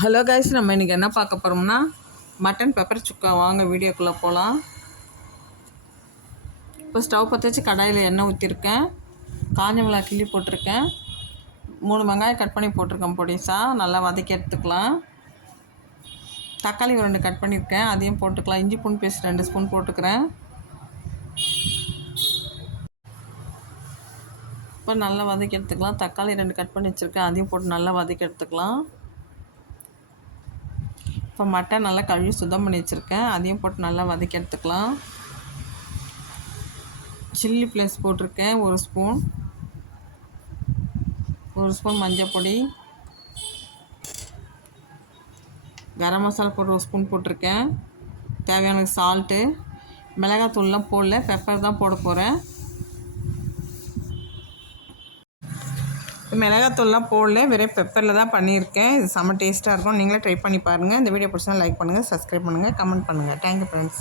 Hello guys, நம்ம இன்றைக்கி என்ன பார்க்க போகிறோம்னா மட்டன் பெப்பர் சுக்கா. வாங்க வீடியோக்குள்ளே போகலாம். இப்போ ஸ்டவ் பற்ற வச்சு கடாயில் எண்ணெய் ஊற்றிருக்கேன். காஞ்ச மிளகாய் கிள்ளி போட்டிருக்கேன். 3 வெங்காயம் கட் பண்ணி போட்டிருக்கேன் பொடிசாக. நல்லா வதக்கி எடுத்துக்கலாம். தக்காளி 2 கட் பண்ணியிருக்கேன், அதையும் போட்டுக்கலாம். இஞ்சி பூண்டு பேஸ்ட் 2 ஸ்பூன் போட்டுக்கிறேன். இப்போ நல்லா வதக்கி எடுத்துக்கலாம். தக்காளி 2 கட் பண்ணி வச்சுருக்கேன், அதையும் போட்டு நல்லா வதக்கி எடுத்துக்கலாம். இப்போ மட்டன் நல்லா கழுவி சுத்தம் பண்ணி வச்சுருக்கேன், அதையும் போட்டு நல்லா வதக்கி எடுத்துக்கலாம். சில்லி ஃப்ளேக்ஸ் போட்டிருக்கேன் 1 ஸ்பூன். 1 ஸ்பூன் மஞ்சள் பொடி, கரம் மசாலா போட்டு 1 ஸ்பூன் போட்டிருக்கேன். தேவையான சால்ட்டு. மிளகாத்தூள்லாம் போடல, பெப்பர் தான் போட போகிறேன். மிளகாத்தூள்லாம் போடல, வெறும் பெப்பரில் தான் பண்ணியிருக்கேன். இது செம்ம டேஸ்ட்டாக இருக்கும். நீங்களே ட்ரை பண்ணி பாருங்கள். இந்த வீடியோ பிடிச்சா லைக் பண்ணுங்கள், சப்ஸ்கிரைப் பண்ணுங்கள், கமெண்ட் பண்ணுங்கள். Thank you friends.